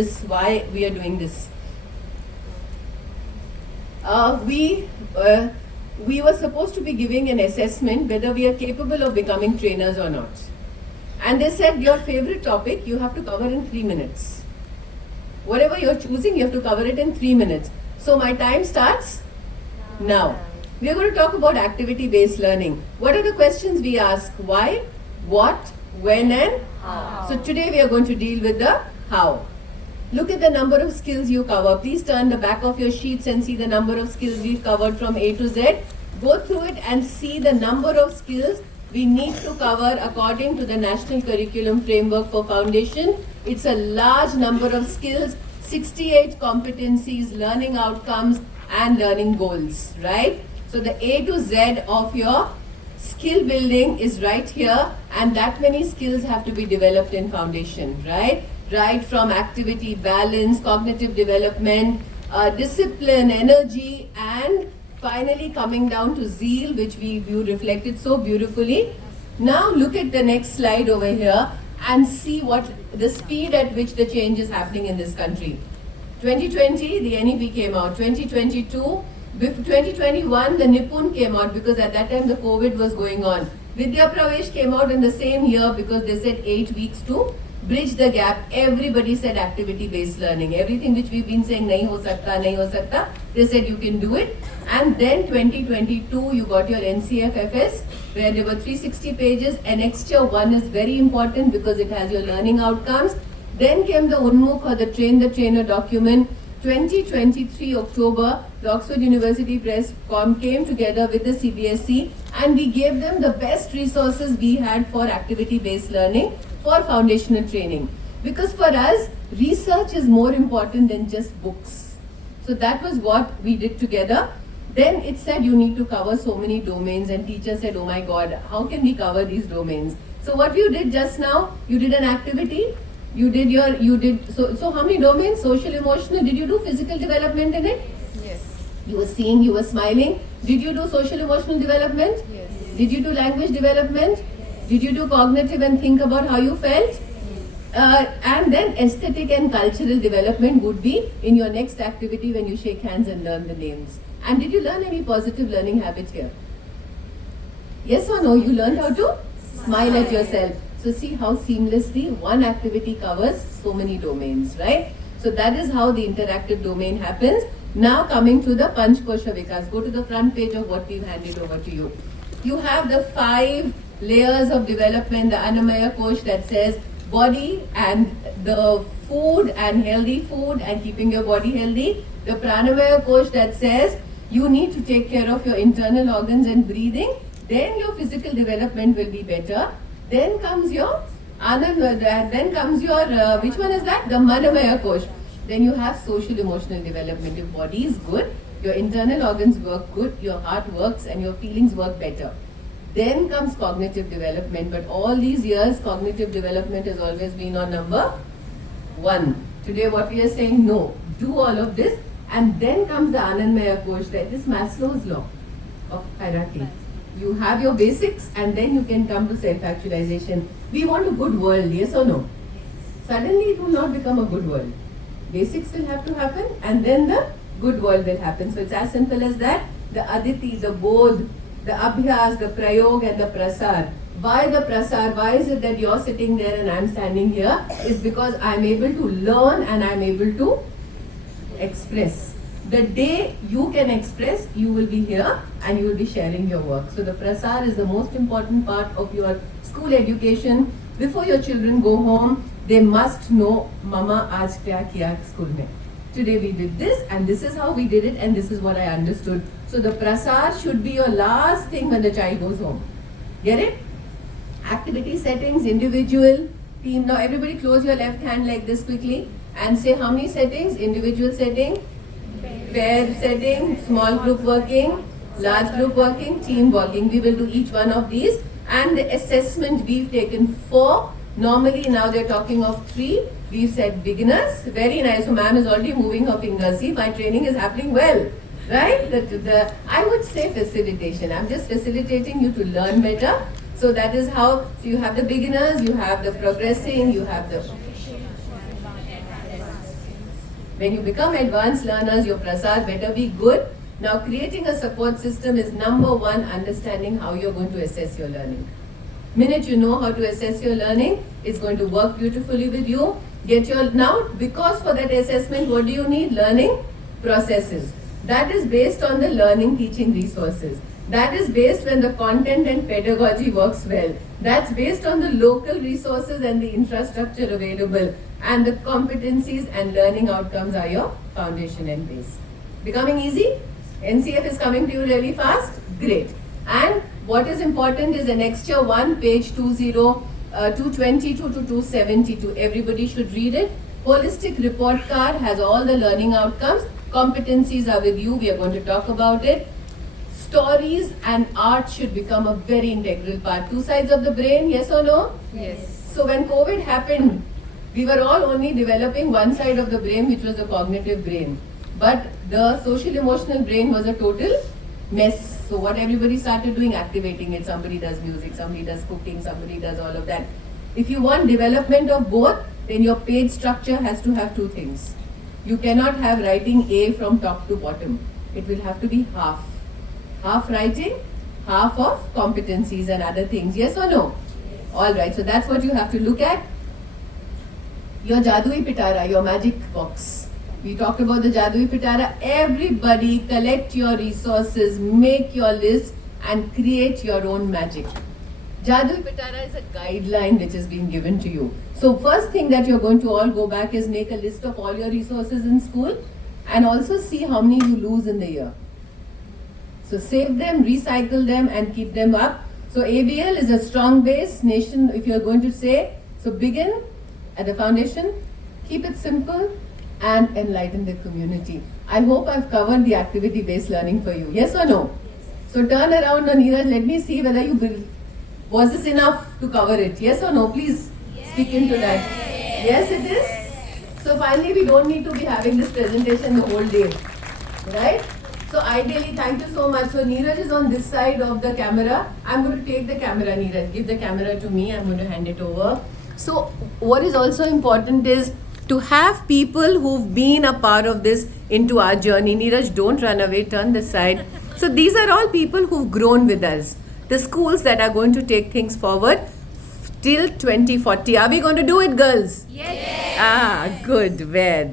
this, why we are doing this. We were supposed to be giving an assessment whether we are capable of becoming trainers or not. And they said your favorite topic you have to cover in 3 minutes. Whatever you're choosing, you have to cover it in 3 minutes. So my time starts now. We are going to talk about activity-based learning. What are the questions we ask? Why, what, when and how. So today we are going to deal with the how. Look at the number of skills you cover. Please turn the back of your sheets and see the number of skills we've covered from A to Z. Go through it and see the number of skills we need to cover according to the National Curriculum Framework for Foundation. It's a large number of skills, 68 competencies, learning outcomes and learning goals, right? So the A to Z of your skill building is right here, and that many skills have to be developed in foundation, right? Right from activity, balance, cognitive development, discipline, energy, and finally coming down to zeal, which we view reflected so beautifully. Now look at the next slide over here and see what the speed at which the change is happening in this country. 2020, the NEP came out. 2022, 2021, the Nipun came out because at that time the COVID was going on. Vidya Pravesh came out in the same year because they said 8 weeks to bridge the gap. Everybody said activity-based learning. Everything which we've been saying, nahi ho sakta, they said you can do it. And then 2022, you got your NCFFS, where there were 360 pages. Annexure 1 is very important because it has your learning outcomes. Then came the Unmukh or the Train the Trainer document. 2023 October, the Oxford University Press came together with the CBSE and we gave them the best resources we had for activity-based learning for foundational training. Because for us, research is more important than just books. So that was what we did together. Then it said you need to cover so many domains, and teacher said, oh my God, how can we cover these domains? So what you did just now, you did an activity. So how many domains? Social, emotional. Did you do physical development in it? Yes. You were seeing, you were smiling. Did you do social, emotional development? Yes. Did you do language development? Yes. Did you do cognitive and think about how you felt? Yes. And then aesthetic and cultural development would be in your next activity when you shake hands and learn the names. And did you learn any positive learning habit here? Yes or no? You learned how to smile at yourself. So see how seamlessly one activity covers so many domains, right? So that is how the interactive domain happens. Now coming to the Panchkosha Vikas. Go to the front page of what we've handed over to you. You have the 5 layers of development, the Annamaya Kosh that says body and the food and healthy food and keeping your body healthy. The Pranamaya Kosh that says you need to take care of your internal organs and breathing. Then your physical development will be better. Then comes your which one is that? The Manamaya Kosh. Then you have social emotional development. Your body is good, your internal organs work good, your heart works and your feelings work better. Then comes cognitive development. But all these years, cognitive development has always been on number 1. Today what we are saying, no, do all of this. And then comes the Anandmaya Kosh, that is Maslow's law of hierarchy. You have your basics and then you can come to self-actualization. We want a good world, yes or no? Suddenly it will not become a good world. Basics will have to happen and then the good world will happen. So it's as simple as that. The Aditi, the Bodh, the Abhyas, the Prayog and the Prasar. Why the Prasar? Why is it that you're sitting there and I'm standing here? Is because I'm able to learn and I'm able to express. The day you can express, you will be here and you will be sharing your work. So the Prasar is the most important part of your school education. Before your children go home, they must know, Mama aaj kya kiya school mein. Today we did this and this is how we did it and this is what I understood. So the Prasar should be your last thing when the child goes home. Get it? Activity settings, individual, team. Now everybody close your left hand like this quickly and say how many settings? Individual setting, pair setting, small group working, large group working, team working. We will do each one of these. And the assessment we've taken 4. Normally now they're talking of 3. We've said beginners. Very nice. So ma'am is already moving her fingers. See, my training is happening well. Right? I would say facilitation. I'm just facilitating you to learn better. So that is how, so you have the beginners, you have the progressing, you have the When you become advanced learners, your prasad better be good. Now, creating a support system is number one, understanding how you're going to assess your learning. Minute you know how to assess your learning, it's going to work beautifully with you. Get your now, because for that assessment, what do you need? Learning processes. That is based on the learning teaching resources. That is based when the content and pedagogy works well. That's based on the local resources and the infrastructure available. And the competencies and learning outcomes are your foundation and base. Becoming easy? NCF is coming to you really fast? Great. And what is important is annexure 1, page 222 to 272. Everybody should read it. Holistic report card has all the learning outcomes. Competencies are with you. We are going to talk about it. Stories and art should become a very integral part. Two sides of the brain, yes or no? Yes. So when COVID happened, we were all only developing one side of the brain, which was the cognitive brain. But the social emotional brain was a total mess. So what everybody started doing, activating it. Somebody does music, somebody does cooking, somebody does all of that. If you want development of both, then your page structure has to have two things. You cannot have writing A from top to bottom. It will have to be half. Half writing, half of competencies and other things. Yes or no? Yes. Alright, so that's what you have to look at. Your Jadui Pitara, your magic box. We talked about the Jadui Pitara. Everybody collect your resources, make your list and create your own magic. Jadui Pitara is a guideline which is being given to you. So first thing that you're going to all go back is make a list of all your resources in school and also see how many you lose in the year. So save them, recycle them and keep them up. So ABL is a strong base nation if you're going to say. So begin at the foundation, keep it simple and enlighten the community. I hope I've covered the activity based learning for you. Yes or no? Yes. So turn around on Neeraj, let me see whether you was this enough to cover it? Yes or no? Please speak into that. Yes, it is. So finally we don't need to be having this presentation the whole day. Right? So ideally, thank you so much. So Neeraj is on this side of the camera. I'm going to take the camera, Neeraj. Give the camera to me. I'm going to hand it over. So what is also important is to have people who've been a part of this into our journey. Neeraj, don't run away. Turn this side. So these are all people who've grown with us. The schools that are going to take things forward till 2040. Are we going to do it, girls? Yes. Ah, good. Well.